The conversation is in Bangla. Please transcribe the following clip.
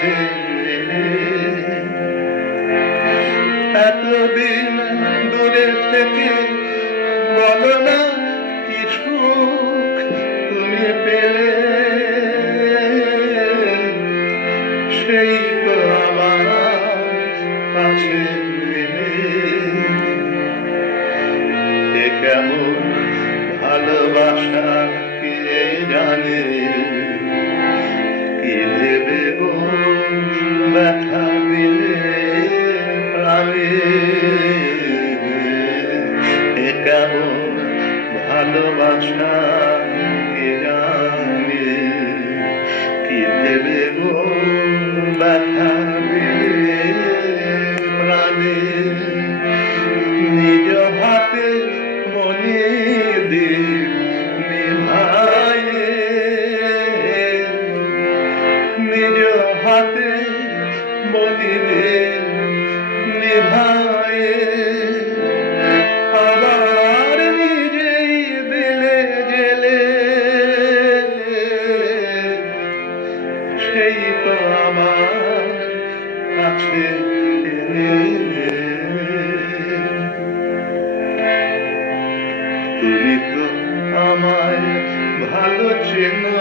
কাছে এতদিন দূরে থেকে বলো না কি সুখ তুমি পেলে সেই তো আমার কাছে এ কেমন ভালোবাসা কে জানে কি ভেবে গো ব্যথা দিলে প্রাণে এ কেমন ভালোবাসা কে জানে কি ভেবে গো ব্যথা দিলে প্রাণে নিজ হাতে মনে দিল নিভায়ে নিজ হাতে মনে দিল নিভায়ে আবার নিজেই দিলে জেলে সেই তো আমার কাছে তুমি তো আমায় ভালো চেনো